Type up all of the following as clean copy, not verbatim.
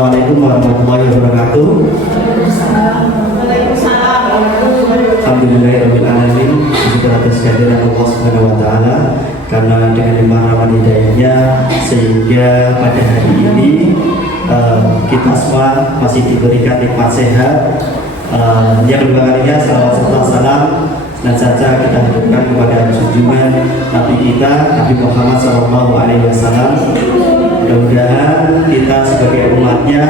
Assalamualaikum warahmatullahi wabarakatuh. Alhamdulillahirabbil alamin. Syukur atas kehadiran Allah Subhanahu wa taala karena dengan limpah rahmat hidayahnya sehingga pada hari ini kita semua masih diberikan nikmat sehat. Yang kedua kalinya salawat serta salam dan saja kita hidupkan kepada junjungan Nabi kita Nabi Muhammad SAW. Mudah-mudahan kita sebagai umatnya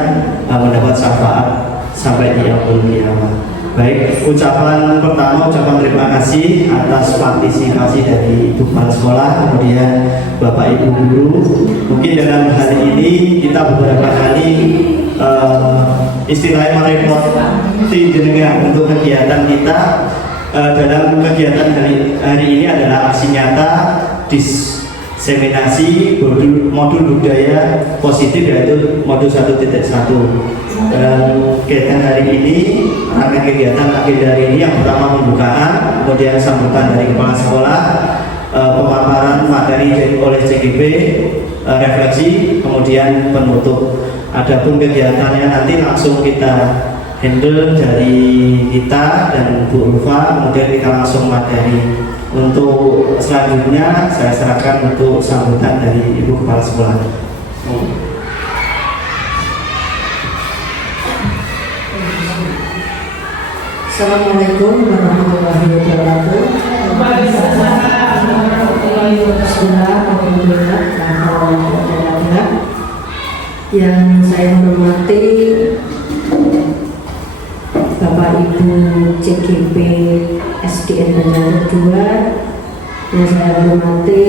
mendapat syafaat sampai di yaumul kiamat. Baik, ucapan pertama, ucapan terima kasih atas partisipasi dari Ibu Kepala Sekolah, kemudian Bapak Ibu Guru. Mungkin dalam hari ini kita beberapa kali istilahnya merepoti jenengan untuk kegiatan kita. Dalam kegiatan hari ini adalah aksi nyata diseminasi modul budaya positif, yaitu modul 1.1. Kegiatan hari ini, rangkaian kegiatan agenda hari ini yang pertama pembukaan, kemudian sambutan dari kepala sekolah, pemaparan materi oleh CGP, refleksi, kemudian penutup. Adapun kegiatannya nanti langsung kita handle dari kita dan Bu Ulfa, kemudian kita langsung materi. Untuk selanjutnya saya serahkan untuk sambutan dari Ibu Kepala Sekolah. Assalamualaikum warahmatullahi wabarakatuh. Yang saya hormati Bapak Ibu CGP SDN Banjar 2, yang saya hormati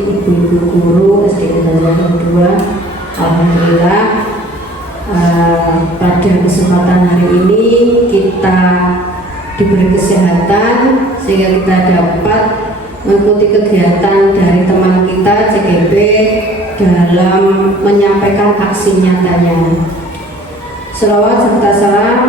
Ibu-ibu guru SDN Banjar 2. Alhamdulillah pada kesempatan hari ini kita diberi kesehatan sehingga kita dapat mengikuti kegiatan dari teman kita CGP dalam menyampaikan aksi nyatanya. Selawat serta salam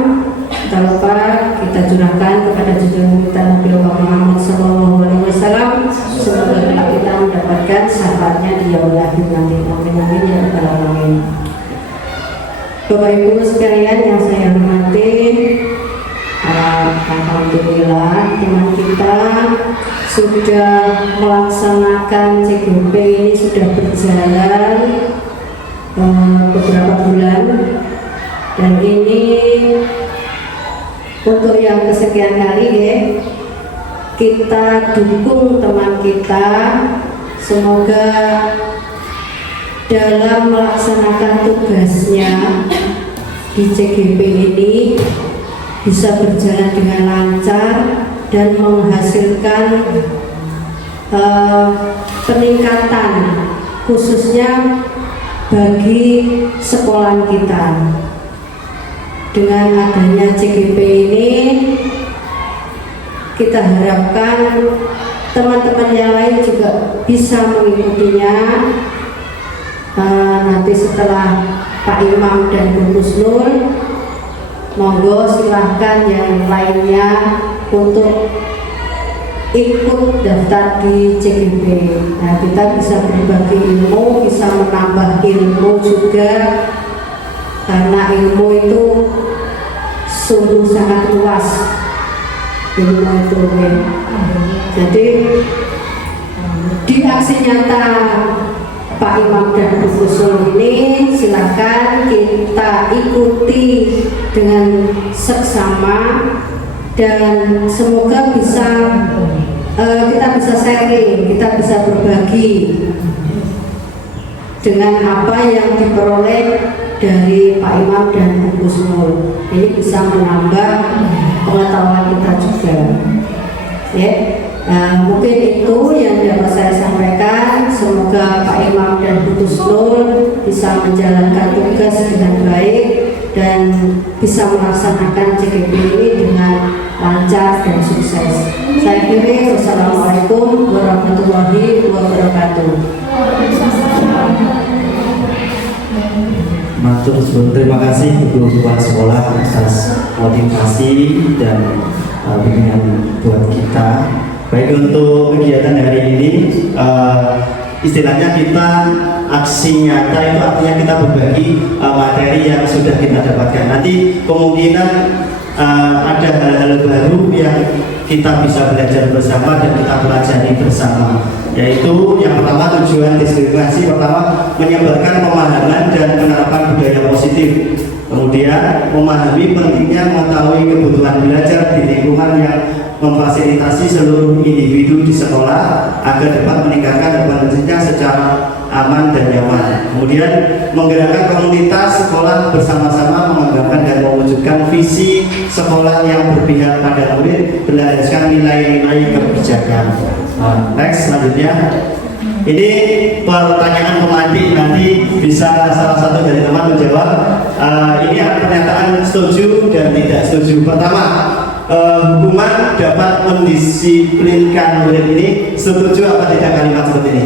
tak lupa kita curahkan kepada junjungan kita Nabi Muhammad SAW. Semoga kita mendapatkan syafaatnya di yaumul akhir nanti. Amin amin ya rabbal alamin. Bapak Ibu sekalian yang saya hormati, alhamdulillah teman kita sudah melaksanakan CGP ini sudah berjalan beberapa bulan, dan ini untuk yang kesekian kali ya, kita dukung teman kita. Semoga dalam melaksanakan tugasnya di CGP ini bisa berjalan dengan lancar dan menghasilkan peningkatan khususnya bagi sekolah kita. Dengan adanya CGP ini, kita harapkan teman-teman yang lain juga bisa mengikutinya. Nanti setelah Pak Imam dan Bu Husnul, monggo silahkan yang lainnya untuk ikut daftar di CGP. Nah, kita bisa berbagi ilmu, bisa menambah ilmu juga, karena ilmu itu sungguh sangat luas. Ilmu itu ya. Jadi di aksi nyata Pak Imam dan Bu Husnul ini silakan kita ikuti dengan seksama, dan semoga bisa kita bisa sharing, kita bisa berbagi dengan apa yang diperoleh dari Pak Imam dan Bu Husnul. Ini bisa menambah pengetahuan kita juga. Ya. Mungkin itu yang dapat saya sampaikan. Semoga Pak Imam dan Bu Husnul bisa menjalankan tugas dengan baik dan bisa melaksanakan CGP ini dengan lancar dan sukses. Saya kira wassalamualaikum warahmatullahi wabarakatuh. Matur suwun, terima kasih Ibu Kepala Sekolah atas motivasi dan bimbingan buat kita. Baik, untuk kegiatan hari ini istilahnya kita aksi nyata itu artinya kita berbagi materi yang sudah kita dapatkan. Nanti kemungkinan ada hal-hal baru yang kita bisa belajar bersama dan kita pelajari bersama, yaitu yang pertama tujuan diskriminasi pertama menyebarkan pemahaman dan penerapan budaya positif, kemudian memahami pentingnya mengetahui kebutuhan belajar di lingkungan yang memfasilitasi seluruh individu di sekolah agar dapat meningkatkan berbalansinya secara aman dan nyaman. Kemudian menggerakkan komunitas sekolah bersama-sama mengembangkan dan mewujudkan visi sekolah yang berpihak pada murid berdasarkan nilai-nilai kebijakan. Next, selanjutnya ini pertanyaan pemantik, nanti bisa salah satu dari teman menjawab. Ini ada pernyataan setuju dan tidak setuju. Pertama, hukuman dapat mendisiplinkan murid ini, setuju apa tidak kalimat seperti ini?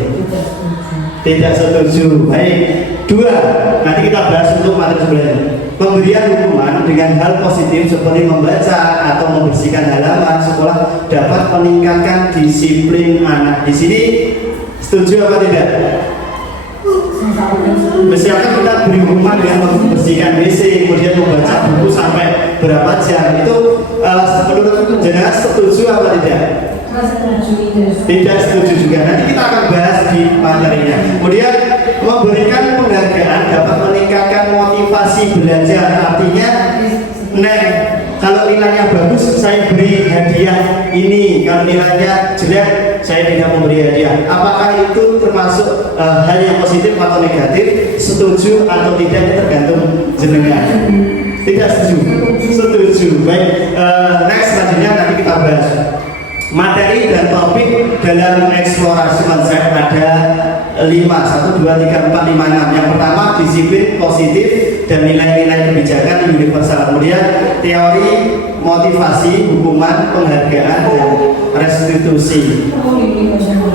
Tidak setuju. Baik. Dua, nanti kita bahas untuk materi sebelumnya. Pemberian hukuman dengan hal positif seperti membaca atau membersihkan halaman sekolah dapat meningkatkan disiplin anak. Di sini setuju apa tidak? Misalkan kita beri hukuman dengan membersihkan WC, kemudian membaca buku sampai berapa jam, itu menurut jenengan setuju apa tidak? Tidak setuju juga. Nanti kita akan bahas di materinya. Kemudian memberikan penghargaan dapat meningkatkan motivasi belajar. Artinya, kalau nilainya bagus saya beri hadiah ini, kalau nilainya jelek saya tidak memberi hadiah. Apakah itu termasuk hal yang positif atau negatif? Setuju atau tidak tergantung jenengan. Tidak setuju. Setuju. Baik. Next, selanjutnya nanti kita bahas materi dan topik dalam eksplorasi konsep. Ada 5, 1, 2, 3, 4, 5, 6. Yang pertama disiplin positif dan nilai-nilai kebijakan universal. Kemudian teori motivasi, hukuman, penghargaan, dan restitusi.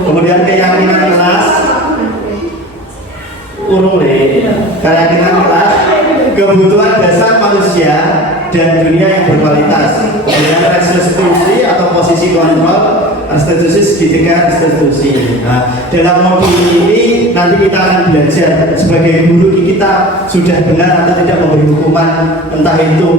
Kemudian keyakinan kelas, keyakinan kelas, kebutuhan dasar manusia dan dunia yang berkualitas. Kemudian restitusi atau posisi kontrol, restitusi segitiga restitusi. Nah, dalam modul ini nanti kita akan belajar sebagai guru kita sudah benar atau tidak memberi hukuman, entah itu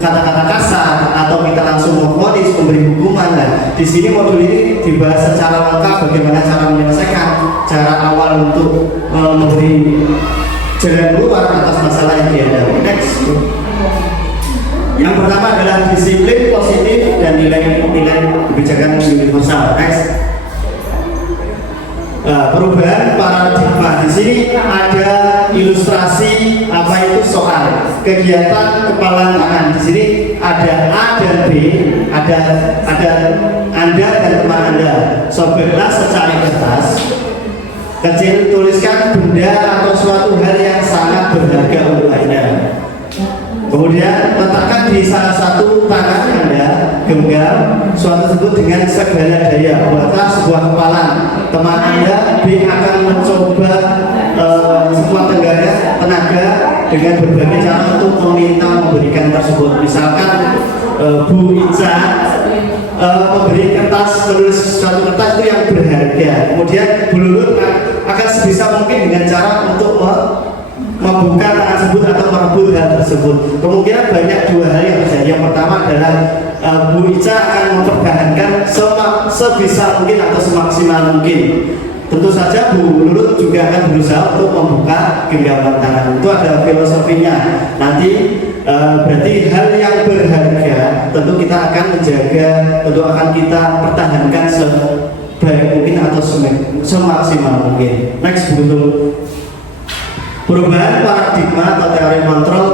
kata-kata kasar atau kita langsung memvonis memberi hukuman. Dan di sini modul ini dibahas secara lengkap bagaimana cara menyelesaikan, cara awal untuk memberi jalan keluar atas masalah yang dihadapi. Next. Yang pertama adalah disiplin positif dan nilai-nilai kebijakan universal. Next. Perubahan paradigma. Di sini ada ilustrasi apa itu soal kegiatan kepala tangan. Di sini ada A dan B, ada Anda dan teman Anda. Sobeklah secari kertas kecil, tuliskan benda atau suatu hal yang sangat berharga untuk Anda. Kemudian letakkan di salah satu tangan Anda, genggam suatu tersebut dengan segala daya. Buatlah sebuah kepalan. Teman Anda B akan mencoba sekuat tenaga dengan berbagai cara untuk meminta memberikan tersebut. Misalkan Bu Ica memberi kertas, menulis suatu kertas itu yang berharga. Kemudian Bu Lulut akan sebisa mungkin dengan cara untuk membuka tangan tersebut atau merebut hal tersebut. Kemungkinan banyak dua hal yang terjadi. Yang pertama adalah Bu Ica akan mempertahankan sebisa mungkin atau semaksimal mungkin. Tentu saja Bu Lulut juga akan berusaha untuk membuka genggaman tangan. Itu ada filosofinya. Nanti berarti hal yang berharga tentu kita akan menjaga, tentu akan kita pertahankan sebaik mungkin atau semaksimal mungkin. Next, betul. Perubahan paradigma atau teori kontrol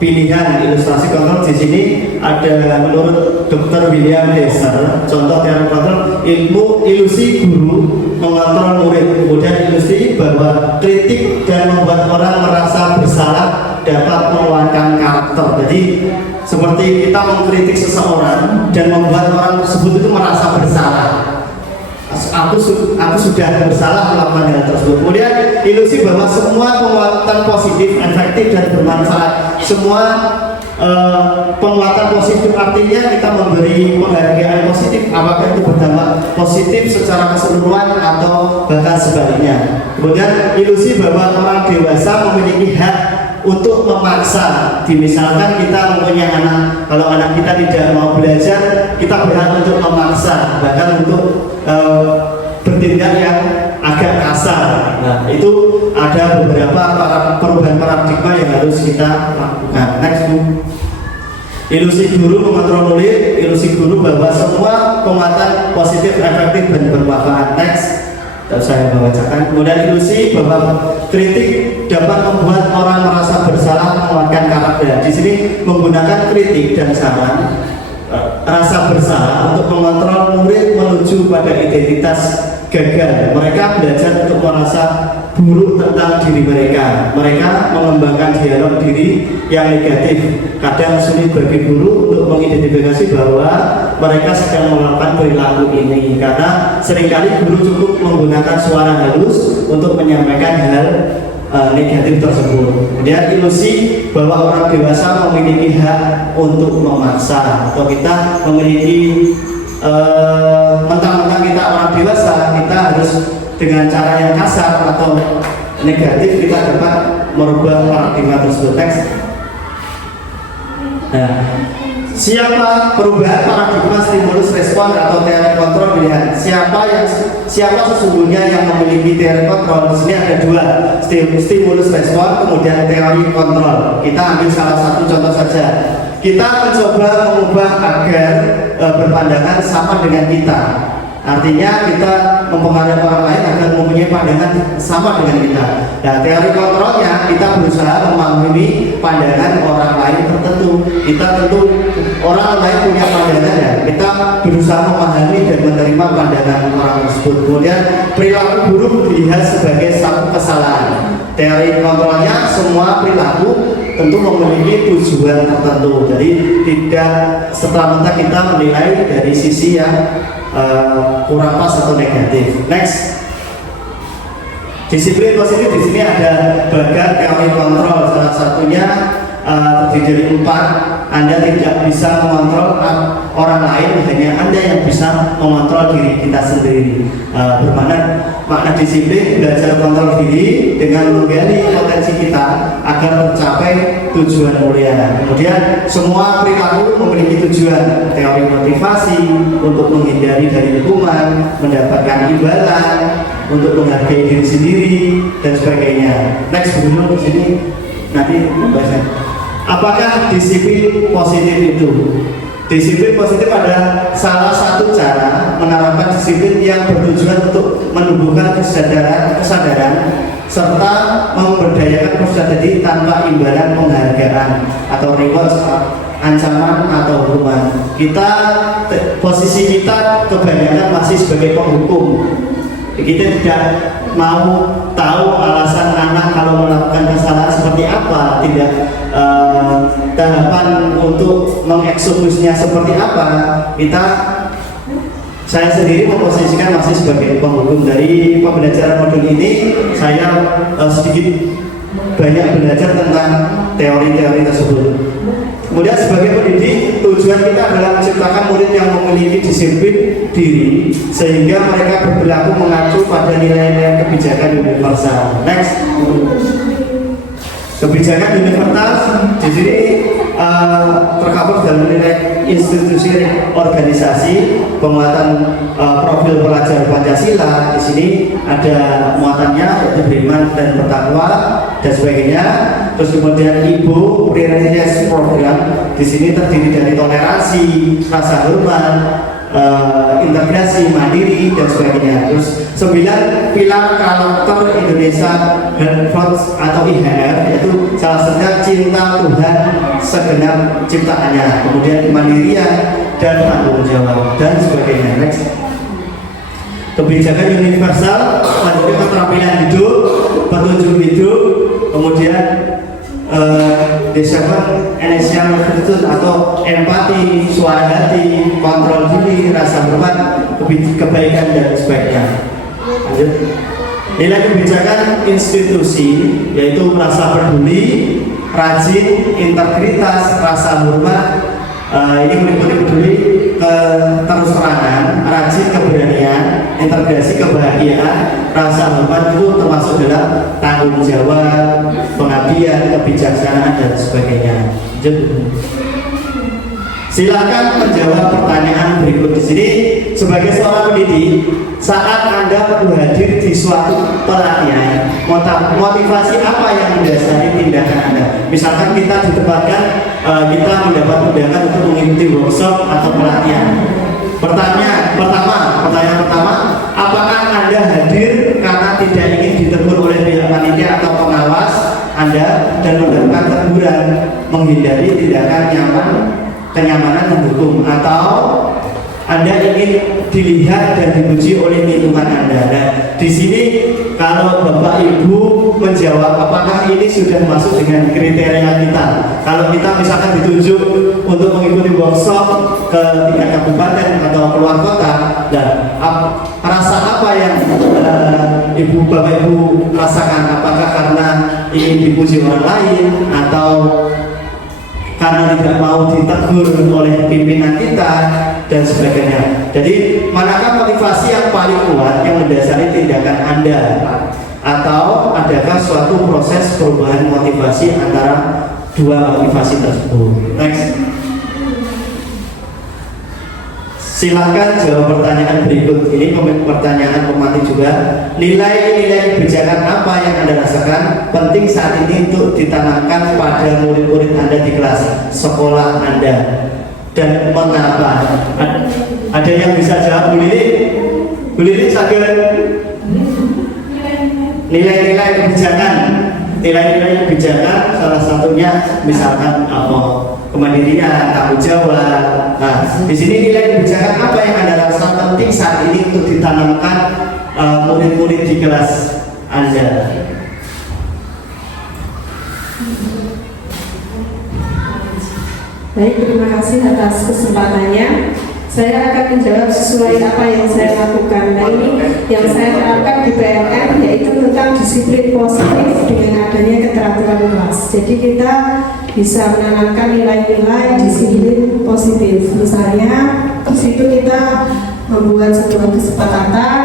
pilihan. Ilustrasi kontrol di sini ada menurut Dr. William Deser. Contoh teori kontrol, ilusi guru mengontrol murid. Kemudian ilusi bahwa kritik dan membuat orang merasa bersalah dapat mengeluarkan karakter. Jadi seperti kita mengkritik seseorang dan membuat orang tersebut itu merasa bersalah. Aku sudah bersalah melakukan hal tersebut. Kemudian ilusi bahwa semua penguatan positif, efektif dan bermanfaat, semua penguatan positif artinya kita memberi penghargaan positif, apakah itu berdampak positif secara keseluruhan atau bahkan sebaliknya. Kemudian ilusi bahwa orang dewasa memiliki hak untuk memaksa. Misalkan kita mempunyai anak, kalau anak kita tidak mau belajar, kita berhak untuk memaksa, bahkan untuk bertindak yang agak kasar. Nah, itu ada beberapa perubahan paradigma yang harus kita lakukan. Next, Bu. Ilusi guru mengontrol murid. Ilusi guru bahwa semua penguatan positif, efektif, dan bermanfaat. Next, saya membacakan. Kemudian ilusi bahwa kritik dapat membuat orang merasa bersalah, menguatkan karakter. Di sini menggunakan kritik dan saran, rasa bersalah untuk mengontrol murid menuju pada identitas gagal. Mereka belajar untuk merasa buruk tentang diri mereka. Mereka mengembangkan dialog diri yang negatif. Kadang sulit bagi guru untuk mengidentifikasi bahwa mereka sedang melakukan perilaku ini, karena seringkali guru cukup menggunakan suara halus untuk menyampaikan hal negatif tersebut. Kemudian ilusi bahwa orang dewasa memiliki hak untuk memaksa, atau kita memiliki mentang-mentang kita orang dewasa, kita harus dengan cara yang kasar atau negatif kita dapat merubah paradigma tersebut. Teks. Nah, siapa perubahan paradigma stimulus respon atau teori kontrol pilihan? Siapa sesungguhnya yang memiliki teori kontrol? Di sini ada dua, stimulus respon, kemudian teori kontrol. Kita ambil salah satu contoh saja. Kita mencoba mengubah agar berpandangan sama dengan kita. Artinya kita mempengaruhi orang lain agar mempunyai pandangan sama dengan kita. Nah, teori kontrolnya kita berusaha memahami pandangan orang lain tertentu. Kita tentu orang lain punya pandangan, ya kita berusaha memahami dan menerima pandangan orang tersebut. Kemudian perilaku buruk dilihat sebagai satu kesalahan. Teori kontrolnya semua perilaku tentu memiliki tujuan tertentu. Jadi tidak serta-merta kita menilai dari sisi yang kurang pas atau negatif. Next, disiplin positif. Di sini ada bagian teori kontrol. Salah satunya terdiri dari 4. Anda tidak bisa mengontrol orang lain, hanya Anda yang bisa mengontrol diri kita sendiri. Makna disiplin belajar kontrol diri dengan menggali potensi kita agar mencapai tujuan mulia. Kemudian semua perilaku memiliki tujuan. Teori motivasi untuk menghindari dari lingkungan, mendapatkan imbalan, untuk menghargai diri sendiri, dan sebagainya. Next, dulu di sini nanti membahasnya. Apakah disiplin positif itu? Disiplin positif adalah salah satu cara menerapkan disiplin yang bertujuan untuk menumbuhkan kesadaran serta memberdayakan proses diri tanpa imbalan penghargaan atau reward, ancaman atau hukuman. Posisi kita kebanyakan masih sebagai penghukum. Kita tidak mau tahu alasan anak kalau melakukan kesalahan seperti apa, tidak tahapan untuk mengeksekusinya seperti apa. Saya sendiri memposisikan masih sebagai penghukum. Dari pembelajaran modul ini saya sedikit banyak belajar tentang teori-teori tersebut. Kemudian sebagai pendidik, tujuan kita adalah menciptakan murid yang memiliki disiplin diri sehingga mereka berperilaku mengacu pada nilai-nilai kebijakan universal. Next, kebijakan universal di sini terkabur dalam nilai institusi organisasi, penguatan profil pelajar Pancasila. Di sini ada muatannya yaitu beriman dan bertakwa dan sebagainya. Terus kemudian Ibu Prioritas Program di sini terdiri dari toleransi, rasa hormat, integrasi, mandiri, dan sebagainya. Terus 9 pilar karakter Indonesia Heartfelt atau IHF, yaitu salah satunya cinta Tuhan segenap ciptaannya, kemudian kemandirian dan tanggung jawab dan sebagainya. Next, kebijakan universal, selanjutnya keterampilan hidup, petunjuk hidup, kemudian desakan inisial virtue atau empati, suara hati, kontrol diri, rasa hormat, kebaikan dan sebagainya. Lanjut. Nilai kebijakan institusi yaitu merasa peduli, rajin, integritas, rasa hormat. Ini meliputi peduli, keterus-terangan, rajin, keberanian, integrasi, kebahagiaan, rasa hormat itu termasuk dalam tanggung jawab, pengabdian, kebijaksanaan dan sebagainya. Silakan menjawab pertanyaan berikut di sini. Sebagai seorang pendidik, saat Anda hadir di suatu pelatihan, motivasi apa yang mendasari tindakan Anda? Misalkan kita ditempatkan, kita mendapat undangan untuk mengikuti workshop atau pelatihan. Pertanyaan pertama, apakah Anda hadir karena tidak ingin ditegur oleh pihak panitia atau pengawas Anda dan mendapatkan teguran, menghindari tindakan kenyamanan mendukung, atau Anda ingin dilihat dan dipuji oleh lingkungan Anda? Nah, di sini kalau Bapak Ibu menjawab apakah ini sudah masuk dengan kriteria kita. Kalau kita misalkan ditunjuk untuk mengikuti workshop ke tingkat kabupaten atau keluar kota, dan rasa apa yang Bapak Ibu rasakan? Apakah karena ingin dipuji orang lain, atau karena tidak mau ditegur oleh pimpinan kita dan sebagainya? Jadi manakah motivasi yang paling kuat yang mendasari tindakan Anda, atau adakah suatu proses perubahan motivasi antara dua motivasi tersebut? Next. Silahkan jawab pertanyaan berikut. Ini pertanyaan pemati juga. Nilai-nilai kebijakan apa yang Anda rasakan penting saat ini untuk ditanamkan pada murid-murid Anda di kelas sekolah Anda, dan mengapa? Ada yang bisa jawab? Bu Lili sakit. Nilai-nilai kebijakan salah satunya misalkan apa? Kemandirian, tanggung jawab. Nah, di sini nilai kebijakan apa yang Anda rasa penting saat ini untuk ditanamkan murid-murid di kelas Anda? Baik, terima kasih atas kesempatannya. Saya akan menjawab sesuai apa yang saya lakukan. Nah, ini yang saya terapkan di PNM, yaitu tentang disiplin positif dengan adanya keteraturan kelas. Jadi kita bisa menanamkan nilai-nilai disiplin positif. Misalnya di situ kita membuat sebuah kesepakatan,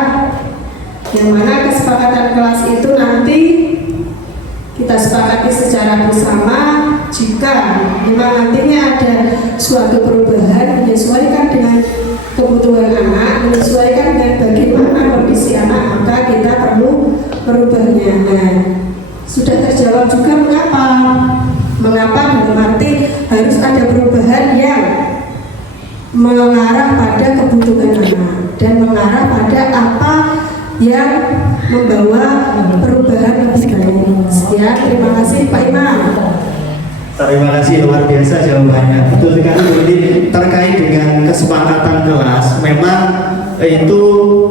yang mana kesepakatan kelas itu nanti kita sepakati secara bersama. Jika memang nantinya ada suatu perubahan menyesuaikan dengan kebutuhan anak, menyesuaikan dengan bagaimana kondisi anak, maka kita perlu merubahnya. Nah, sudah terjawab juga mengapa dalam arti harus ada perubahan yang mengarah pada kebutuhan anak dan mengarah pada apa yang membawa perubahan lebih baik. Sekian, terima kasih Pak Imam. Terima kasih, luar biasa jawabannya. Betul sekali. Jadi terkait dengan kesepakatan kelas, memang itu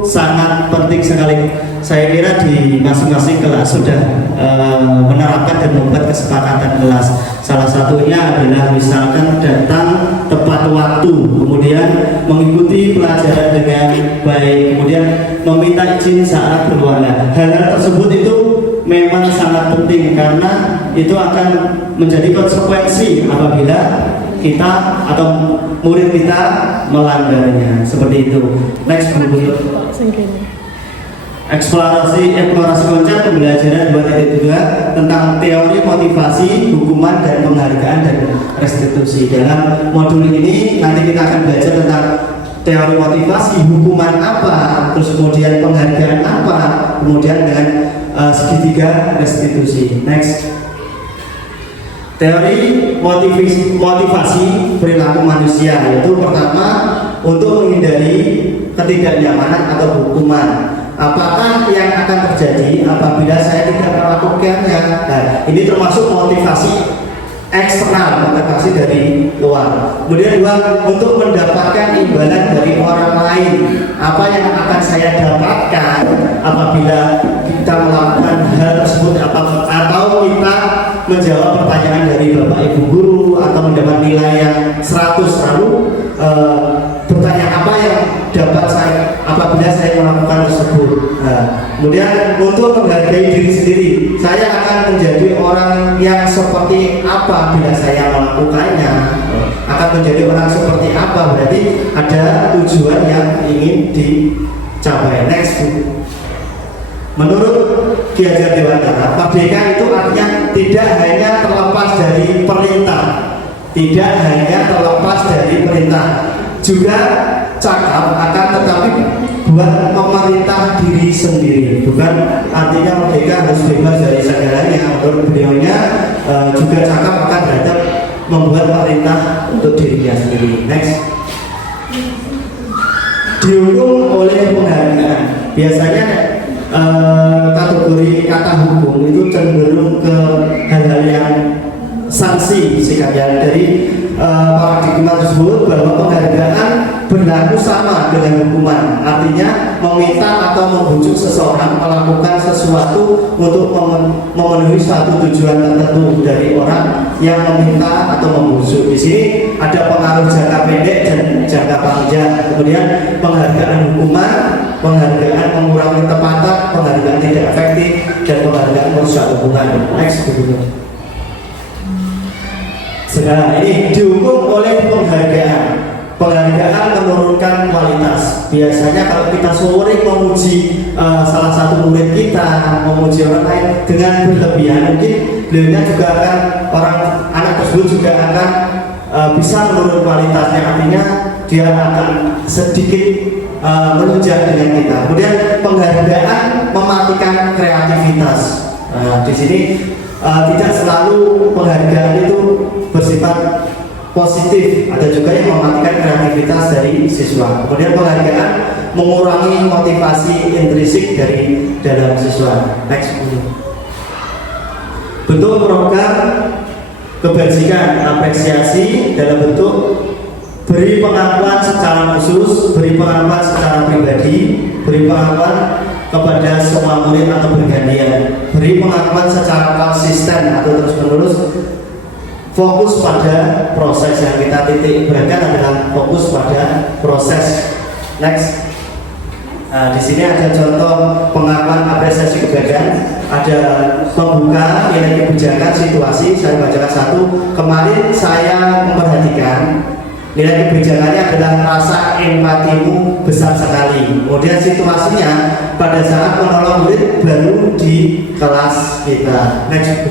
sangat penting sekali. Saya kira di masing-masing kelas sudah menerapkan dan membuat kesepakatan kelas. Salah satunya adalah misalkan datang tepat waktu, kemudian mengikuti pelajaran dengan baik, kemudian meminta izin saat berkeluarga. Hal-hal tersebut itu memang sangat penting karena itu akan menjadi konsekuensi apabila kita atau murid kita melanggarnya, seperti itu. Next, eksplorasi konsen pembelajaran 2.2 tentang teori motivasi, hukuman dan penghargaan dan restitusi. Dalam modul ini nanti kita akan belajar tentang teori motivasi, hukuman apa, terus kemudian penghargaan apa, kemudian dengan segitiga restitusi. Next. Teori motivasi perilaku manusia, yaitu pertama untuk menghindari ketidaknyamanan atau hukuman. Apakah yang akan terjadi apabila saya tidak melakukannya? Nah, ini termasuk motivasi eksternal, motivasi dari luar. Kemudian dua, untuk mendapatkan imbalan dari orang lain. Apa yang akan saya dapatkan apabila kita melakukan hal tersebut, atau kita menjawab pertanyaan dari Bapak Ibu guru atau mendapat nilai yang 100, lalu bertanya apa yang dapat saya apabila saya melakukan tersebut. Nah, kemudian untuk penghargaan menghargai diri sendiri. Saya akan menjadi orang yang seperti apa bila saya melakukannya, akan menjadi orang seperti apa, berarti ada tujuan yang ingin dicapai. Next, Bu. Menurut Ki Hajar Dewantara, merdeka itu artinya tidak hanya terlepas dari perintah, tidak hanya terlepas dari perintah, juga cakap akan tetapi buat memerintah diri sendiri. Bukan artinya merdeka harus bebas dari segalanya. Menurut beliaunya juga cakap akan terhadap membuat perintah untuk dirinya sendiri. Next, dihukum oleh penghargaan. Biasanya kategori kata hukum itu cenderung ke hal-hal yang sanksi sikapnya. Dari paradigma tersebut bahwa penghargaan berlaku sama dengan hukuman, artinya meminta atau membujuk seseorang melakukan sesuatu untuk memenuhi suatu tujuan tertentu dari orang yang meminta atau membujuk. Di sini ada pengaruh jangka pendek dan jangka panjang. Kemudian penghargaan hukuman, penghargaan mengurangi ketepatan, penghargaan tidak efektif, dan penghargaan merusak hubungan. Next, begitu. Nah, ini dihukum oleh penghargaan. Penghargaan menurunkan kualitas. Biasanya kalau kita sering memuji salah satu murid kita, memuji orang lain dengan berlebihan, mungkin beliaunya juga akan, anak tersebut juga akan bisa menurun kualitasnya. Artinya dia akan sedikit menunjang dengan kita. Kemudian penghargaan mematikan kreativitas. Di sini tidak selalu penghargaan itu bersifat positif, ada juga yang mematikan kreativitas dari siswa. Kemudian penghargaan mengurangi motivasi intrinsik dari dalam siswa. Next, bentuk program kebajikan apresiasi dalam bentuk beri pengakuan secara khusus, beri pengakuan secara pribadi, beri pengakuan kepada semua murid atau bergantian, beri pengakuan secara konsisten atau terus menerus. Fokus pada proses. Yang kita titik beratkan adalah fokus pada proses. Next, di sini ada contoh pengakuan apresiasi kebajikan. Ada pembuka nilai kebijakan situasi. Saya bacakan satu. Kemarin saya memperhatikan nilai kebijakannya adalah rasa empatimu besar sekali. Kemudian situasinya pada saat menolong murid baru di kelas kita. Next.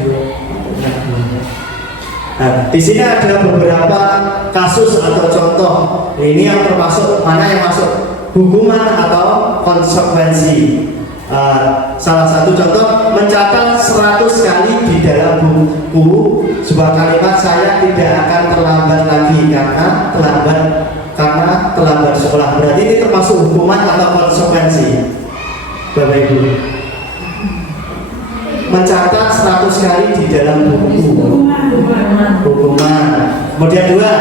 Nah, di sini ada beberapa kasus atau contoh. Ini yang termasuk, mana yang masuk hukuman atau konsekuensi. Salah satu contoh, mencatat 100 kali di dalam buku sebuah kalimat saya tidak akan terlambat lagi karena terlambat sekolah. Berarti ini termasuk hukuman atau konsekuensi, Bapak Ibu. Mencatat 100 kali di dalam buku, hukuman. Kemudian dua,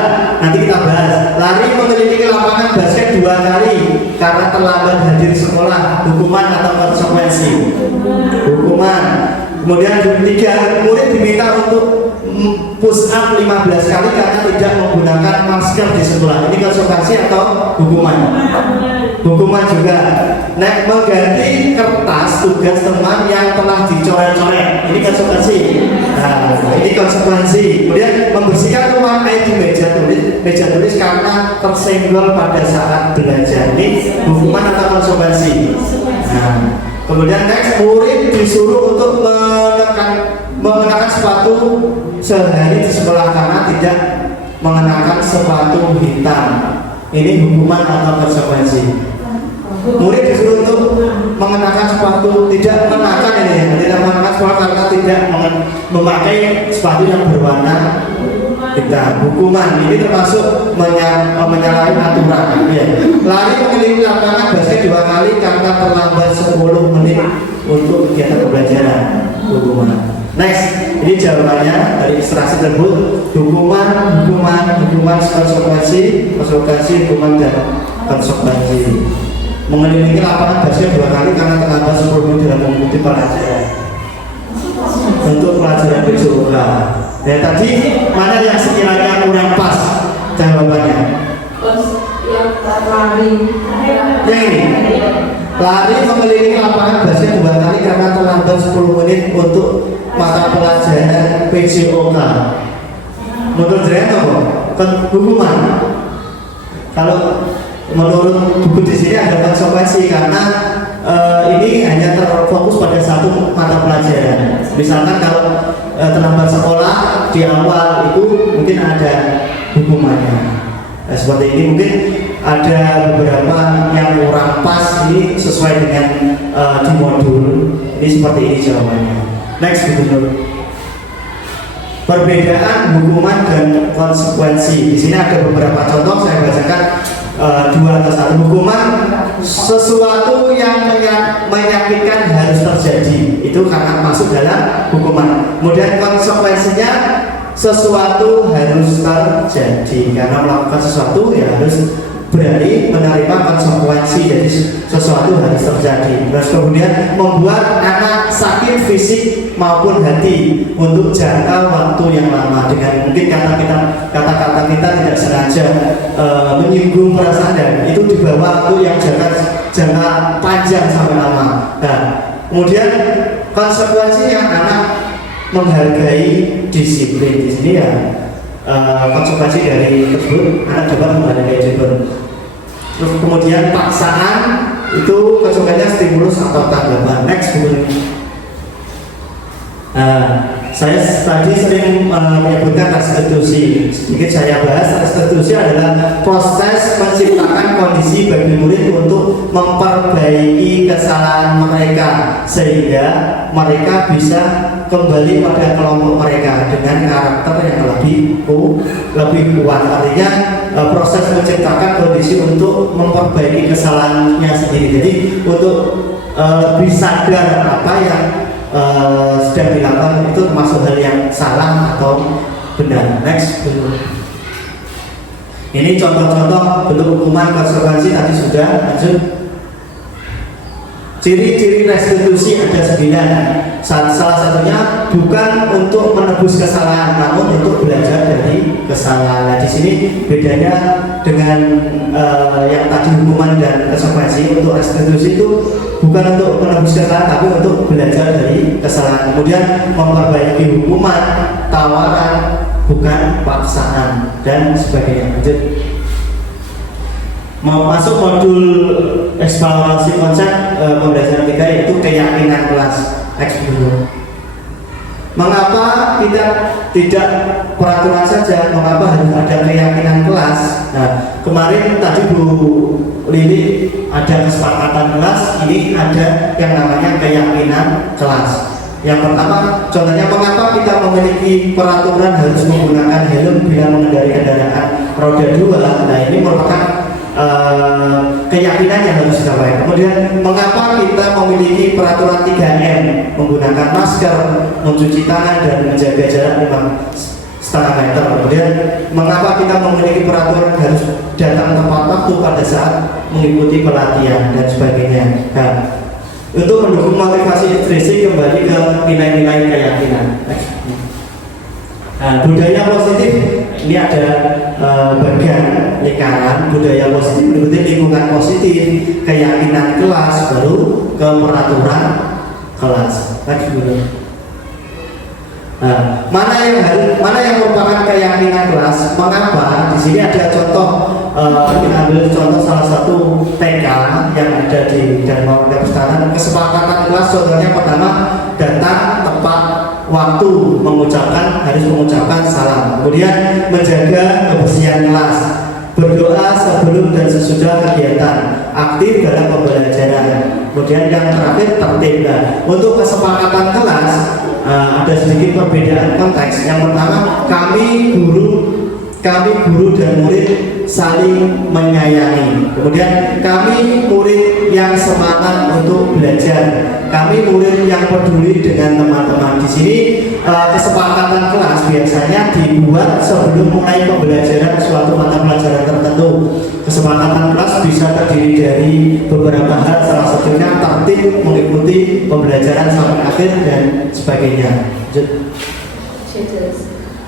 nanti kita bahas, lari mengelilingi lapangan basket 2 kali karena terlambat hadir sekolah, hukuman atau konsekuensi, hukuman. Kemudian tiga, murid diminta untuk push up 15 kali karena tidak menggunakan masker di sekolah. Ini konsekuensi atau hukuman? Hukuman juga. Nah, mengganti kertas tugas teman yang telah dicoret-coret. Ini konsekuensi. Nah, ini konsekuensi. Kemudian membersihkan ruang air di meja tulis karena tersenggol pada saat belajar. Ini hukuman atau konsekuensi. Nah, kemudian next, murid disuruh untuk mengenakan sepatu sehari di sekolah karena tidak mengenakan sepatu hitam. Ini hukuman atau konsekuensi. Murid disuruh untuk mengenakan sepatu, tidak mengenakan sepatu karena tidak memakai sepatu yang berwarna hitam. Hukuman ini termasuk menyalahi aturan. Ya. Lari mengelilingi lapangan basket 2 kali karena terlambat 10 menit untuk kegiatan pembelajaran. Hukuman. Next, ini jawabannya dari instruksi tersebut. Hukuman, konsekuensi, hukuman dan konsekuensi. Mengelilingi lapangan basket 2 kali karena terlambat 10 menit dalam mengikuti pelajaran. Untuk pelajaran besok. Ya, tadi mana yang sekiranya kurang pas jawabannya? Yang lari. Yang ini. Lari mengelilingi lapangan basket 2 kali karena terlambat 10 untuk mata pelajaran PJOK. Menurut jenengan apa? Kan hukuman. Kalau menurut buku di sini ada konsekuensi karena ini hanya terfokus pada satu mata pelajaran. Misalkan kalau terlambat sekolah di awal itu mungkin ada hukumannya. Seperti ini mungkin ada beberapa yang kurang pas ini sesuai dengan di modul. Ini seperti ini jawabannya. Next, Gubernur. Perbedaan hukuman dan konsekuensi. Di sini ada beberapa contoh, saya bacakan 2 atau 1. Hukuman sesuatu yang menyakitkan harus terjadi, itu karena masuk dalam hukuman. Kemudian konsekuensinya sesuatu harus terjadi, karena melakukan sesuatu ya harus berani menerima konsekuensi, jadi sesuatu harus terjadi. Terus kemudian membuat anak sakit fisik maupun hati untuk jangka waktu yang lama, dengan mungkin kata-kata kita tidak sengaja menyinggung perasaan, dan itu di bawah waktu yang jangka panjang sampai lama. Nah, kemudian konsekuensinya anak menghargai disiplin. Di sini ya konsekuensi dari tersebut anak dapat menghargai disiplin. Terus kemudian paksaan itu konsekuensinya stimulus atau tanggapan. Next, saya tadi sering menyebutkan restitusi. Sedikit saya bahas. Restitusi adalah proses menciptakan kondisi bagi murid untuk memperbaiki kesalahan mereka sehingga mereka bisa kembali pada kelompok mereka dengan karakter yang lebih kuat. Artinya proses menciptakan kondisi untuk memperbaiki kesalahannya sendiri. Jadi untuk lebih sadar apa yang sedang dilakukan itu termasuk hal yang salah atau benar. Next. Ini contoh-contoh bentuk hukuman konsekuensi tadi sudah. Lanjut. Ciri-ciri restitusi ada 9. Salah satunya bukan untuk menebus kesalahan, namun untuk belajar dari kesalahan. Nah, di sini bedanya dengan yang tadi hukuman dan konsekuensi. Untuk restitusi itu bukan untuk menebus kesalahan, tapi untuk belajar dari kesalahan. Kemudian memperbaiki hukuman, tawaran, bukan paksaan, dan sebagainya. Lanjut. Mau masuk modul eksplorasi konsep pembelajaran 3, yaitu keyakinan kelas. Mengapa kita tidak peraturan saja? Mengapa harus ada keyakinan kelas? Nah, kemarin tadi Bu Lili ada kesepakatan kelas, ini ada yang namanya keyakinan kelas. Yang pertama, contohnya mengapa kita memiliki peraturan harus menggunakan helm bila mengendarai kendaraan roda 2. Nah, ini merupakan keyakinan yang harus dicapai. Kemudian mengapa kita memiliki peraturan 3M, menggunakan masker, mencuci tangan, dan menjaga jarak 5,5 meter. Kemudian mengapa kita memiliki peraturan harus datang tepat waktu pada saat mengikuti pelatihan dan sebagainya. Nah, untuk mendukung motivasi intrinsik kembali ke nilai-nilai keyakinan. Nah, budaya positif ini ada bagian lingkaran. Budaya positif meliputi lingkungan positif, keyakinan kelas, baru ke peraturan kelas. Lagi dulu. Nah, mana yang merupakan keyakinan kelas? Mengapa? Di sini ada contoh. Kita ambil contoh salah satu TK yang ada di Dharma Warga Pustana. Kesepakatan kelas contohnya pertama, datang tepat waktu, harus mengucapkan salam. Kemudian menjaga kebersihan kelas, berdoa sebelum dan sesudah kegiatan, aktif dalam pembelajaran. Kemudian yang terakhir tertib. Untuk kesepakatan kelas ada sedikit perbedaan konteks. Yang pertama, kami guru dan murid saling menyayangi. Kemudian kami murid yang semangat untuk belajar. Kami murid yang peduli dengan teman-teman. Di sini kesepakatan kelas biasanya dibuat sebelum mulai pembelajaran suatu mata pelajaran tertentu. Kesepakatan kelas bisa terdiri dari beberapa hal, salah satunya tertib, mengikuti pembelajaran sampai akhir, dan sebagainya.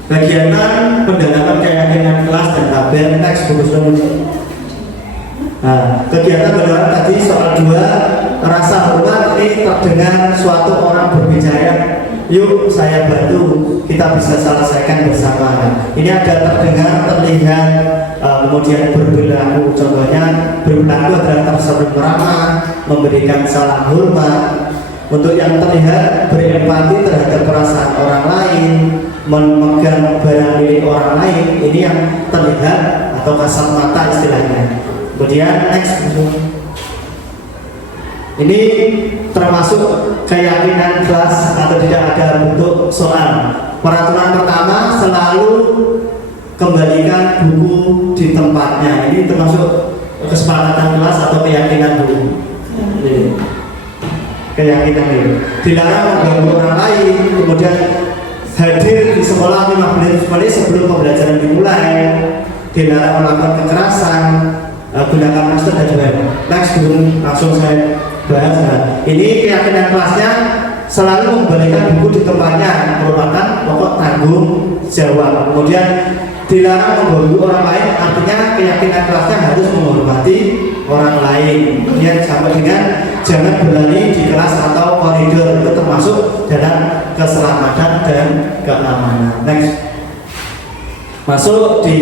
Kegiatan pendalaman keyakinan kelas dan tabel. Next, Nah, kegiatan berdoa tadi soal 2, rasa hormat ini terdengar suatu orang berbicara, yuk saya bantu, kita bisa selesaikan bersama. Ini ada terdengar, terlihat, kemudian berperilaku. Contohnya berperilaku adalah tersenyum ramah, memberikan salam hormat. Untuk yang terlihat berempati terhadap perasaan orang lain, memegang barang milik orang lain, ini yang terlihat atau kasat mata istilahnya. Kemudian next, ini termasuk keyakinan kelas atau tidak ada bentuk soal. Peraturan pertama, selalu kembalikan buku di tempatnya. Ini termasuk kesepakatan kelas atau keyakinan buku. Keyakinan ini dilarang mengganggu orang lain, kemudian hadir di sekolah 15 menit sebelum pembelajaran dimulai, dilarang melakukan kekerasan, gunakan masker dan juga next dulu langsung saya bahas. Ini keyakinan kelasnya selalu membalikan buku di tempatnya, merupakan pokok tanggung jawab. Kemudian dilarang mengganggu orang lain, artinya keyakinan kelasnya harus menghormati orang lain. Kemudian sampai dengan jangan berlari di kelas atau koridor, itu termasuk dalam keselamatan dan keamanan. Next. Masuk di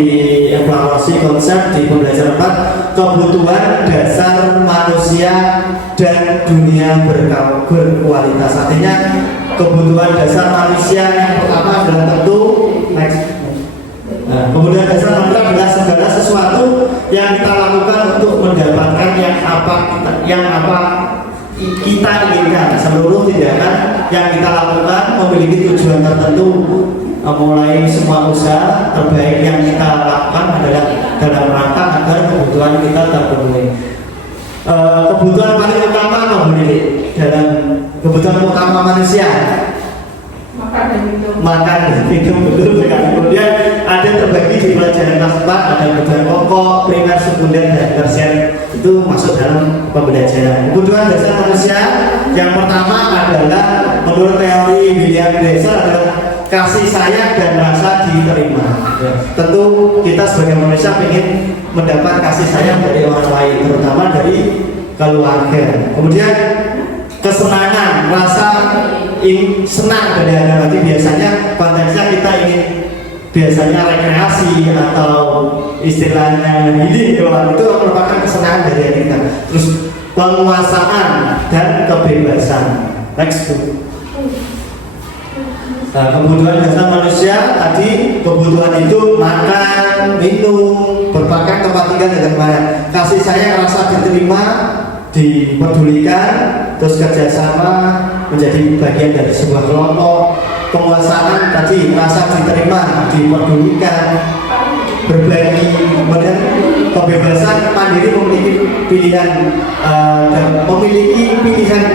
evaluasi konsep di pembelajaran 4, kebutuhan dasar manusia dan dunia berkualitas. Artinya kebutuhan dasar manusia yang pertama adalah tentu next. Nah, kebutuhan dasar manusia adalah segala sesuatu yang kita lakukan untuk mendapatkan yang apa kita inginkan. Seluruh tindakan yang kita lakukan memiliki tujuan tertentu. Mulai semua usaha terbaik yang kita lakukan adalah dalam rangka agar kebutuhan kita terpenuhi. Kebutuhan paling utama apa dalam kebutuhan utama manusia? Makan dan minum, betul sekali. Kemudian ada terbagi di pelajaran kelas 4, ada kebutuhan pokok, primer, sekunder, dan tersier. Itu masuk dalam pembelajaran. Kebutuhan dasar manusia yang pertama adalah menurut teori William Glasser adalah kasih sayang dan rasa diterima. Tentu kita sebagai manusia ingin mendapat kasih sayang dari orang lain, terutama dari keluarga. Kemudian kesenangan, rasa senang dari hati. Biasanya konteksnya kita ingin biasanya rekreasi atau istilahnya healing, itu merupakan kesenangan dari hati kita. Terus penguasaan dan kebebasan. Next. Nah, kebutuhan dasar manusia tadi, kebutuhan itu makan, minum, berpakaian, tempat tinggal, dan lain-lain. Kasih sayang, rasa diterima, dipedulikan, terus kerjasama menjadi bagian dari sebuah kelompok. Penguasaan tadi, rasa diterima, dipedulikan, berbagi. Kemudian kebebasan, mandiri, memiliki pilihan dan memiliki pilihan.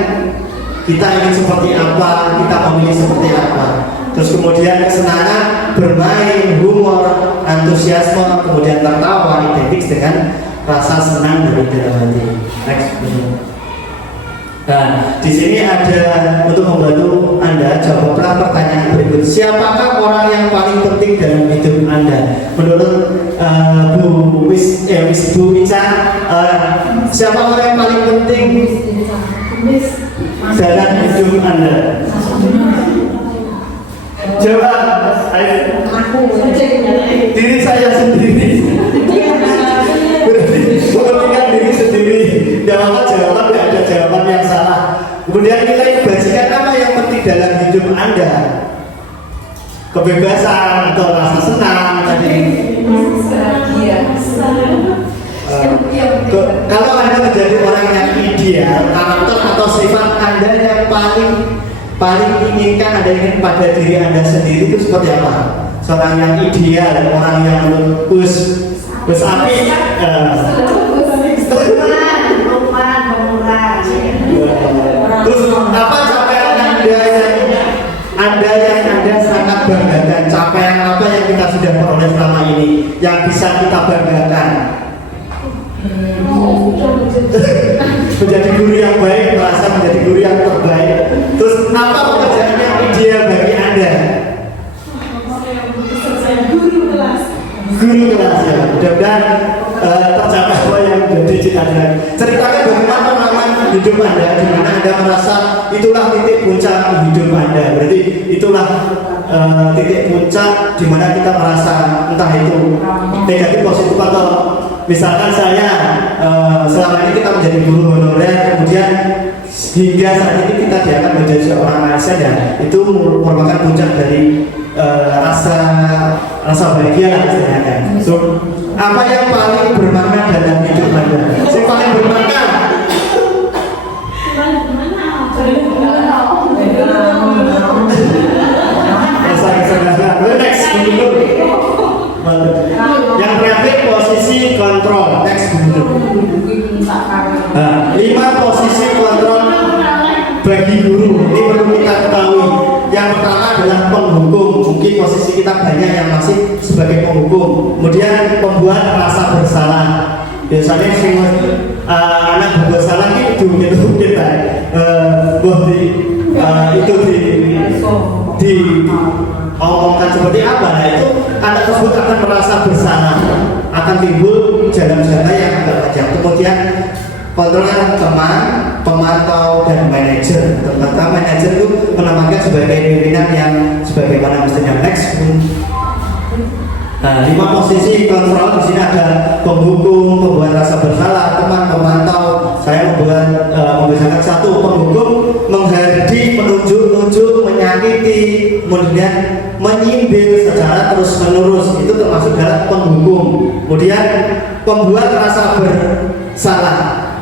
Kita ingin seperti apa, kita memilih seperti apa. Terus kemudian kesenangan, bermain, humor, antusiasme, kemudian tertawa, identik dengan rasa senang dari dalam hati. Next. Nah, di sini ada untuk membantu Anda, jawablah pertanyaan berikut. Siapakah orang yang paling penting dalam hidup Anda? Menurut Bu Ica, siapa orang yang paling penting dalam hidup Anda? Jawab. Diri saya sendiri. Berarti kepentingan diri sendiri. Jawaban tidak ada jawaban yang salah. Kemudian nilai kebajikan apa yang penting dalam hidup Anda? Kebebasan atau rasa senang tadi. Kalau Anda menjadi orang yang ideal, karakter atau sifat Anda yang paling inginkan Anda ingin pada diri Anda sendiri itu seperti apa? Seorang yang ideal, orang yang lulus api, terus apa capaian Anda yang Anda sangat banggakan? Capaian apa yang kita sudah peroleh selama ini yang bisa kita banggakan? Menjadi guru yang baik, merasa menjadi guru yang terbaik. Terus apa pekerjaan yang ideal bagi Anda? Guru kelas ya. Mudah-mudahan tercapai apa yang yang menjadi cita-cita. Ceritakan bagaimana pengalaman hidup Anda di mana Anda merasa itulah titik puncak hidup Anda. Berarti itulah titik puncak di mana kita merasa entah itu negatif, positif, atau misalkan saya selama ini kita menjadi guru honorer, kemudian hingga saat ini kita diangkat menjadi seorang ASN, ya itu merupakan puncak dari rasa bahagia lah istilahnya kan. So, apa yang paling bermakna dalam hidup Anda? Yang paling bermakna? Next, yang terakhir posisi kontrol. Next, 5 posisi kontrol bagi guru. Ini perlu kita ketahui. Yang pertama adalah penghukum. Mungkin posisi kita banyak yang masih sebagai penghukum. Kemudian pembuat rasa bersalah. Biasanya semua anak berbuat salah itu diungkit-ungkit di omongkan seperti apa, nah itu anak tersebut akan merasa bersalah, akan timbul jalan-jalan yang agak kejam. Kemudian kontrol teman, pemantau, dan manajer. Ternyata manajer itu menempatkan sebagai pimpinan yang sebagaimana mestinya. Next. 5 posisi kontrol. Di sini ada penghukum, pembuat rasa bersalah, teman, pemantau. Saya membiasakan 1 penghukum, menghardi, menunjuk-nunjuk, menyakiti, kemudian menyindir secara terus-menerus. Itu termasuk dalam penghukum. Kemudian pembuat rasa bersalah,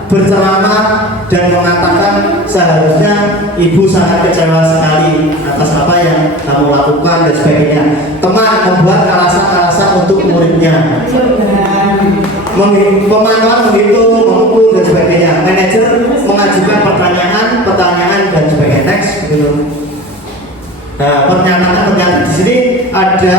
berceramah dan mengatakan seharusnya ibu sangat kecewa sekali atas apa yang kamu lakukan dan sebagainya. Teman, membuat alasan-alasan untuk muridnya. Pemantauan, menghitung, mengukur dan sebagainya. Manajer mengajukan pertanyaan dan sebagainya. Next, gitu. Nah, pernyataan di sini ada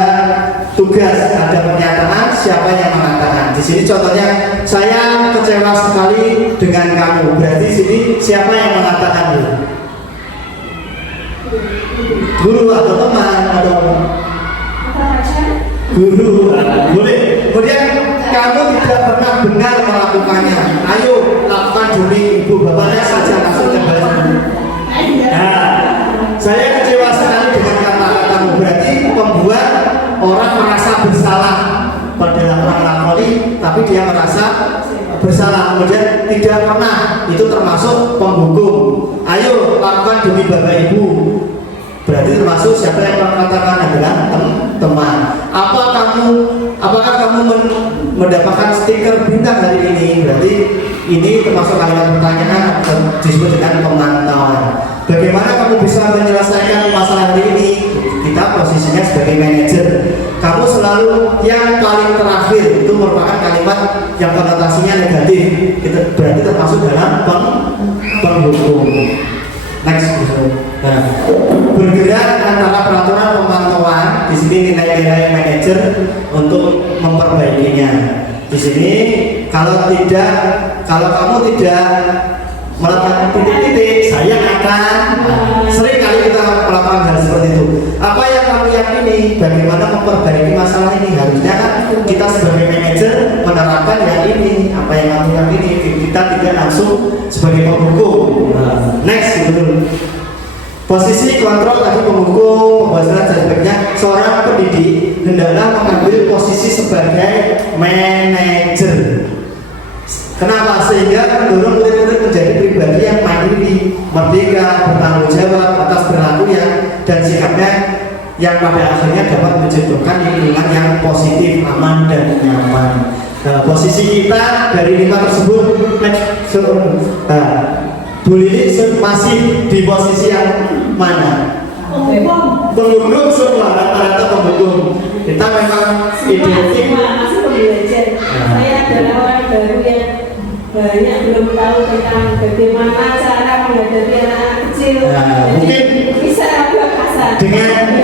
tugas, ada pernyataan siapa yang mengatakan. Di sini contohnya, saya kecewa sekali dengan kamu. Berarti di sini siapa yang mengatakan itu? Guru atau teman atau guru? Boleh. Kemudian kamu tidak pernah benar melakukannya. Ayo lakukan demi ibu bapaknya saja langsung kembali. Nah, saya kecewa sekali dengan kata-katamu. Berarti membuat orang merasa bersalah pada lakoni, tapi dia merasa bersalah. Kemudian tidak pernah, itu termasuk penghukum. Ayo lakukan demi bapak ibu. Berarti termasuk siapa yang mengatakan adalah teman. Apakah kamu mendapatkan stiker bintang hari ini? Berarti ini termasuk kalimat pertanyaan atau disebut dengan pemantauan. Bagaimana kamu bisa menyelesaikan masalah hari ini? Kita posisinya sebagai manajer. Kamu selalu yang paling terakhir. Itu merupakan kalimat yang konotasinya negatif. Itu berarti termasuk dalam penghukum. Next. Nah, bergerak antara peraturan pemantauan. Di sini nilai-nilai manajer untuk memperbaikinya. Di sini kalau kamu tidak melakukan titik-titik, saya akan sering kali kita melakukan hal seperti itu. Apa yang kamu yakini, bagaimana memperbaiki masalah ini? Harusnya kan kita sebagai manajer menerapkan yang ini. Apa yang kamu yakini, kita tidak langsung sebagai penghukum. Next, gitu. Posisi kontrol tadi penghukum, pembahasan dan sebagainya. Seorang pendidik hendaklah mengambil posisi sebagai manajer. Kenapa? Sehingga mendorong murid-murid menjadi pribadi yang mandiri, merdeka, bertanggung jawab atas perilakunya dan sikapnya, yang pada akhirnya dapat menciptakan lingkungan yang positif, aman, dan nyaman. Nah, posisi kita dari 5 tersebut, Bu Lili masih di posisi yang mana? Penghukum semua, rata-rata penghukum. Kita memang identik. Masih pembelajar. Saya adalah orang baru yang banyak belum tahu tentang bagaimana cara menghadapi anak kecil. Mungkin bisa agak kasar. Dengan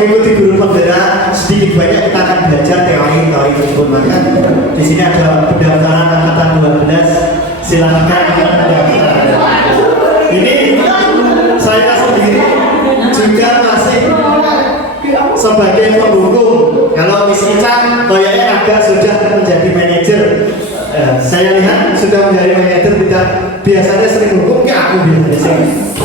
mengikuti guru penggerak sedikit banyak kita akan belajar teori tersebut. Maka di sini ada pendaftaran angkatan 12. Silakan mendaftar. Ini saya sendiri juga masih sebagai penghukum. Kalau Miss Ica kayaknya agak sudah menjadi manajer. Saya lihat sudah menjadi manajer tidak biasanya sering hukum ya aku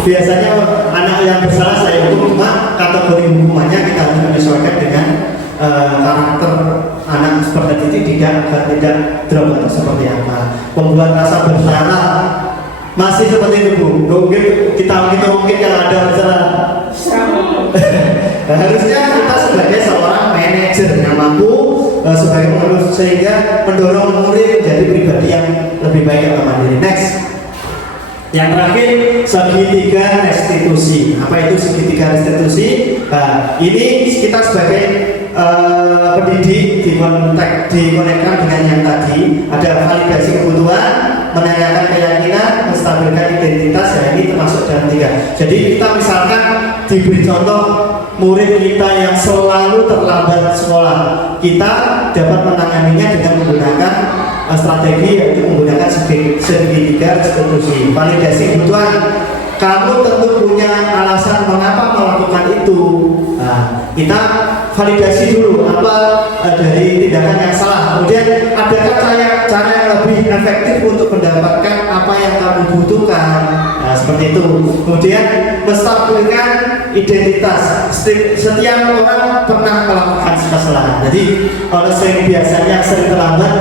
biasanya anak yang bersalah saya hukum, cuma kategori hukumannya kita harus menyesuaikan dengan karakter anak seperti itu, tidak drop atau seperti apa. Membuat rasa bersalah masih seperti itu Bu. Mungkin kita mungkin kalau ada masalah harusnya kita sebagai seorang manajer yang mampu sebagai pengurus sehingga mendorong murid menjadi pribadi yang lebih baik atau mandiri. Next. Yang terakhir, segitiga restitusi. Apa itu segitiga restitusi? Nah, ini kita sebagai pendidik dikonekkan dengan yang tadi. Ada validasi kebutuhan, menanyakan keyakinan, menstabilkan identitas. Ya, ini termasuk dalam 3. Jadi kita misalkan diberi contoh murid kita yang selalu terlambat sekolah, kita dapat menanganinya dengan menggunakan strategi yaitu menggunakan segitiga restitusi. Validasi kebutuhan, kamu tentu punya alasan mengapa melakukan itu. Nah, kita validasi dulu apa dari tindakan yang salah. Kemudian adakah cara yang lebih efektif untuk mendapatkan apa yang kamu butuhkan. Nah, seperti itu. Kemudian menstabilkan identitas. Setiap orang pernah melakukan kesalahan. Jadi kalau biasanya sering terlambat,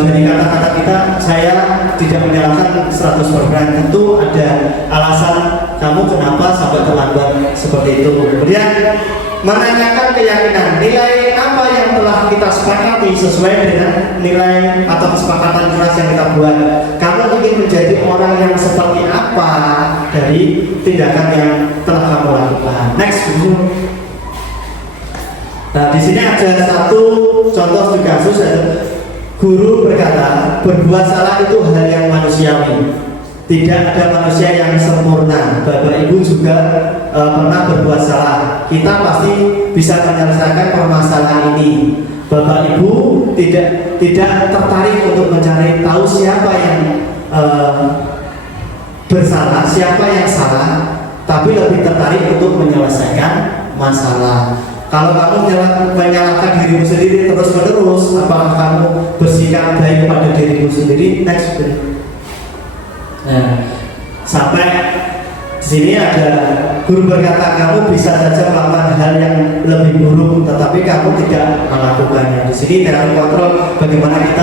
dari kata-kata kita, saya tidak menyalahkan 100%. Tentu ada alasan kamu kenapa sampai terlambat seperti itu. Kemudian menanyakan keyakinan, nilai apa yang telah kita sepakati sesuai dengan nilai atau kesepakatan keras yang kita buat. Kamu ingin menjadi orang yang seperti apa dari tindakan yang telah kamu lakukan. Next, dulu. Nah, di sini ada satu contoh studi kasus. Guru berkata, berbuat salah itu hal yang manusiawi. Tidak ada manusia yang sempurna. Bapak Ibu juga pernah berbuat salah. Kita pasti bisa menyelesaikan permasalahan ini. Bapak Ibu tidak tertarik untuk mencari tahu siapa yang bersalah, siapa yang salah, tapi lebih tertarik untuk menyelesaikan masalah. Kalau kamu menyalahkan dirimu sendiri terus-menerus, apakah kamu bersikap baik pada dirimu sendiri? Next. Nah, sampai di sini ada guru berkata kamu bisa saja melakukan hal yang lebih buruk, tetapi kamu tidak melakukannya. Di sini dalam kontrol bagaimana kita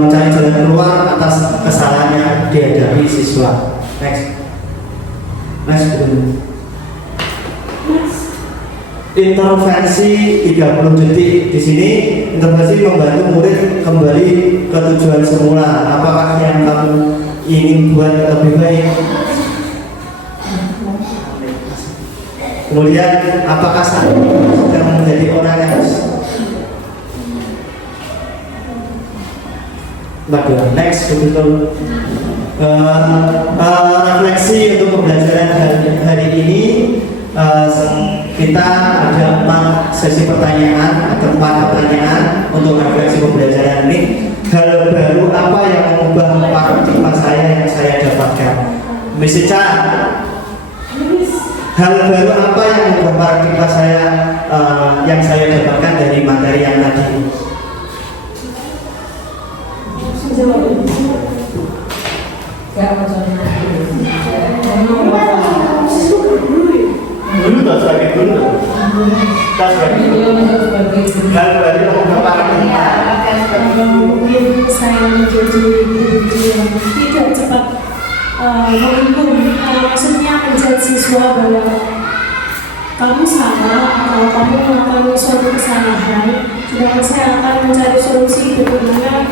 mencari jalan keluar atas kesalahan yang dihadapi siswa. Next. Intervensi 30 detik. Di sini intervensi membantu murid kembali ke tujuan semula. Apakah yang kamu ingin buat lebih baik? Kemudian apakah saat ini sedang menjadi orang yang next betul. Refleksi untuk pembelajaran hari ini. Kita ada 4 sesi pertanyaan atau 4 pertanyaan untuk refleksi pembelajaran ini. Hal baru apa yang mengubah paradigma saya yang saya dapatkan? Miss Ica, hal baru apa yang mengubah paradigma saya yang saya dapatkan dari materi yang tadi? Dulu tak sakit dulu. Tak sakit dulu. Hal baru yang mengubah paradigma. Mungkin saya menjadi yang tidak cepat menghukum, maksudnya menjadi siswa bahwa kamu salah atau kamu melakukan suatu kesalahan, dan saya akan mencari solusi bagaimana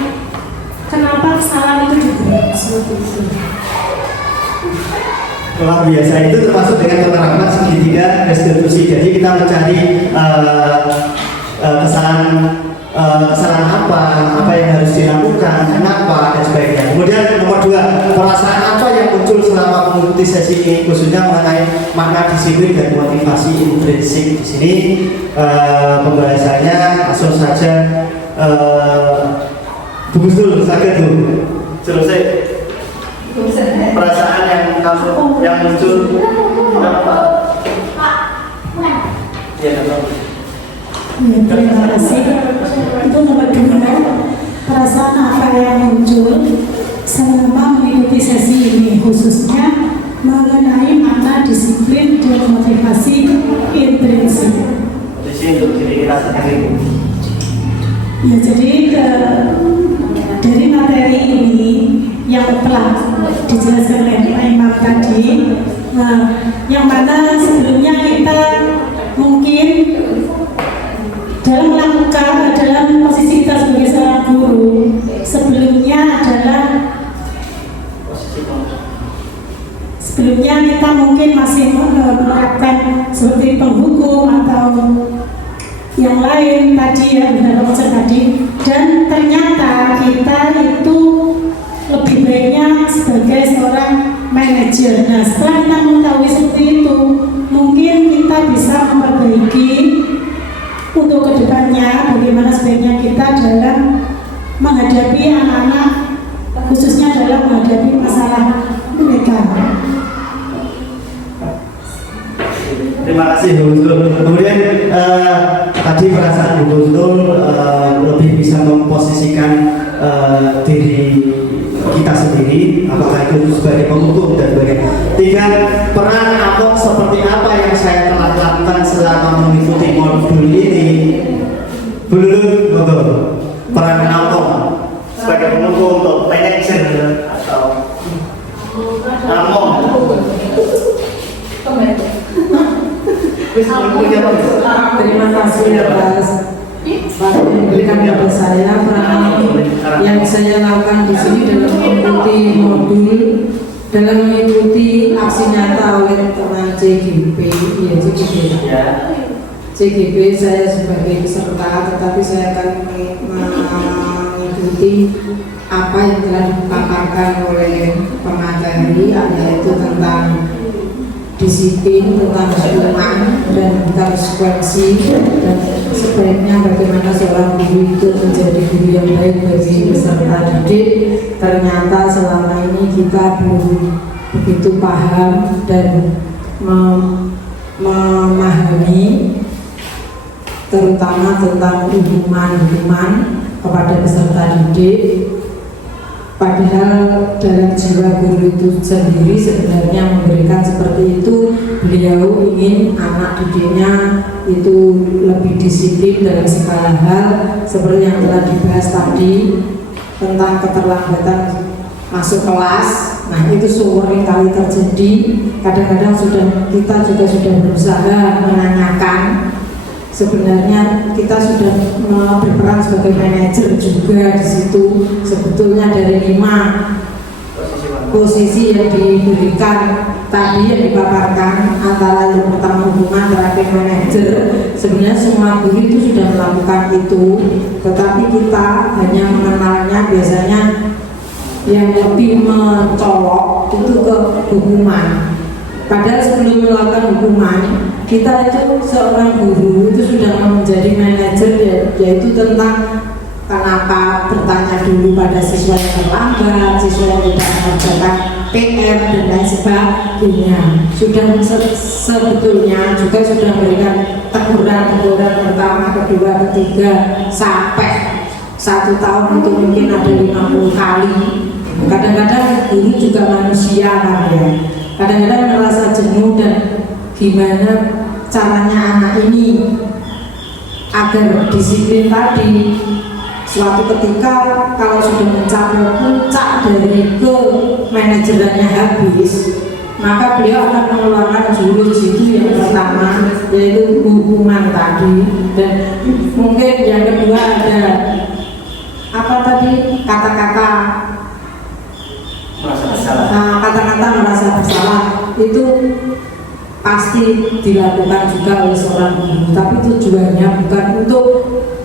kenapa kesalahan itu juga seperti itu. Luar biasa, itu termasuk dengan penerapan segitiga restitusi. Jadi kita mencari kesalahan apa yang harus dilakukan, kenapa dan sebagainya. Kemudian nomor 2, perasaan apa yang muncul selama mengikuti sesi ini, khususnya mengenai makna disiplin dan motivasi intrinsik. Di sini pembahasannya langsung saja bagus dulu, sakit dulu. Selesai. Perasaan yang muncul apa? Ya, terima kasih. Itu nomor 2. Ya, jadi dari materi ini yang telah dijelaskan oleh Pak Imam tadi, yang mana sebelumnya kita mungkin dalam melakukan dalam posisi kita sebagai seorang guru, sebelumnya kita mungkin masih menerapkan seperti penghukum atau yang lain tadi ya, benar tadi, dan ternyata kita itu lebih baiknya sebagai seorang manajer. Nah, setelah kita mengetahui seperti itu, mungkin kita bisa memperbaiki untuk kedepannya bagaimana sebaiknya kita dalam menghadapi anak-anak, khususnya dalam menghadapi masalah mereka. Terima kasih Bu Husnul. Kemudian tadi perasaan Bu Husnul lebih bisa memposisikan diri kita sendiri, apakah itu sebagai penghukum dan sebagainya. Tinggal peran Apok seperti apa yang saya telah lakukan selama mengikuti modul ini. Dulu, peran Apok sebagai penghukum untuk manajer atau Among. Terima kasih atas waktu yang diberikan kepada saya. Peran yang saya lakukan di sini dalam mengikuti modul, dalam mengikuti aksi nyata oleh teman CGP, CGP saya sebagai peserta, tetapi saya akan mengikuti apa yang telah dipaparkan oleh pemateri, yaitu tentang disiplin, tentang hukuman dan tentang konsekuensi, dan sebaiknya bagaimana seorang guru itu menjadi guru yang baik bagi peserta didik. Ternyata selama ini kita belum begitu paham dan memahami terutama tentang hukuman kepada peserta didik. Padahal dalam jiwa guru itu sendiri sebenarnya memberikan seperti itu. Beliau ingin anak didiknya itu lebih disiplin dalam segala hal, seperti yang telah dibahas tadi tentang keterlambatan masuk kelas. Nah, itu sering kali terjadi. Kadang-kadang kita juga sudah berusaha menanyakan. Sebenarnya kita sudah berperan sebagai manajer juga di situ. Sebetulnya dari 5 posisi yang diberikan tadi yang dipaparkan, antara yang pertama hukuman, terakhir manajer, sebenarnya semua guru itu sudah melakukan itu, tetapi kita hanya mengenalnya biasanya yang lebih mencolok itu ke hukuman. Padahal sebelum melakukan hukuman, kita itu seorang guru itu sudah menjadi manajer, yaitu tentang kenapa bertanya dulu pada siswa yang terlambat, siswa yang tidak mengerjakan PR dan lain sebagainya. Sudah sebetulnya juga sudah memberikan teguran pertama, kedua, ketiga, sampai 1 tahun itu mungkin ada 50 kali. Kadang-kadang guru juga manusia kan ya. Kadang-kadang merasa jenuh, dan gimana caranya anak ini agar disiplin tadi. Suatu ketika kalau sudah mencapai puncak dari manajerannya habis, maka beliau akan mengeluarkan jurus itu yang pertama, yaitu hukuman tadi. Dan mungkin yang kedua ada apa tadi, kata-kata merasa bersalah, itu pasti dilakukan juga oleh seorang guru, tapi tujuannya bukan untuk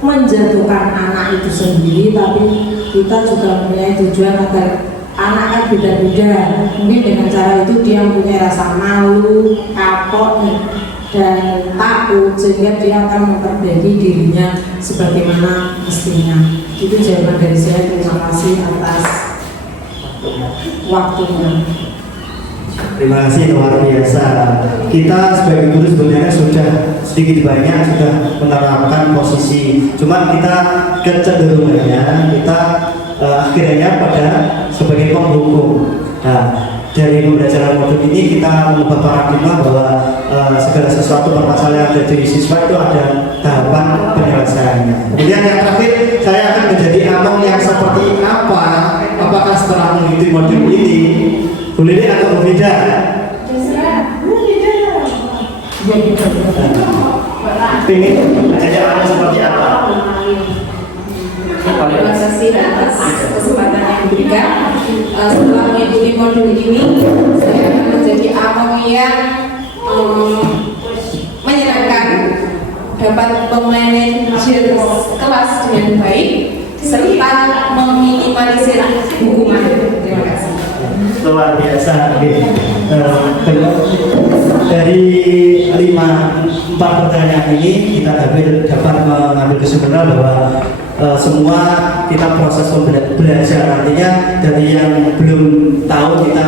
menjatuhkan anak itu sendiri, tapi kita juga mempunyai tujuan agar anak kan beda-beda. Mungkin dengan cara itu dia mempunyai rasa malu, kapok, dan takut, sehingga dia akan memperbaiki dirinya sebagaimana mestinya. Itu jawaban dari saya. Terima kasih atas waktunya. Terima kasih, luar biasa. Kita sebagai guru sebenarnya sudah sedikit banyak sudah menerapkan posisi, cuma kita kecenderungannya kita akhirnya pada sebagai penghukum. Nah, dari pembelajaran modul ini kita mengubah paradigma bahwa segala sesuatu permasalahan yang dari siswa itu ada tahapan penyelesaiannya. Kemudian yang terakhir, saya akan menjadi among yang seperti apa? Apakah setelah mengikuti modul ini boleh deh atau berbeda? Pengen jadi among seperti apa? Terima kasih atas kesempatan yang diberikan. Setelah mengikuti modul ini, saya akan menjadi among yang menyenangkan, dapat memanage kelas dengan baik, serta meminimalisir hukuman. Terima kasih. Luar biasa. Dari 4 pertanyaan ini kita dapat mengambil kesimpulan bahwa semua kita proses belajar, artinya dari yang belum tahu kita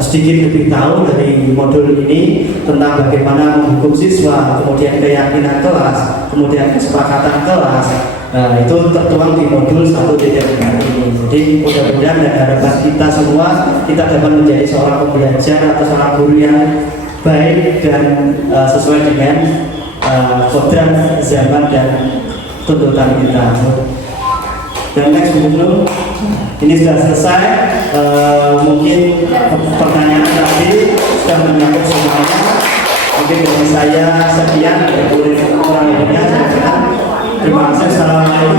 sedikit lebih tahu dari modul ini tentang bagaimana menghukum siswa, kemudian keyakinan kelas, kemudian kesepakatan kelas. Nah, itu tertuang di modul 1.5 ini. Jadi mudah-mudahan dan harapan kita semua kita dapat menjadi seorang pembelajar atau seorang guru yang baik dan sesuai dengan kodrat zaman dan tuntutan kita. Dan next dulu, ini sudah selesai. Mungkin pertanyaan tadi sudah menyangkut semuanya. Mungkin dari saya sekian, kurang lebihnya saya kira. Terima kasih. Assalamualaikum.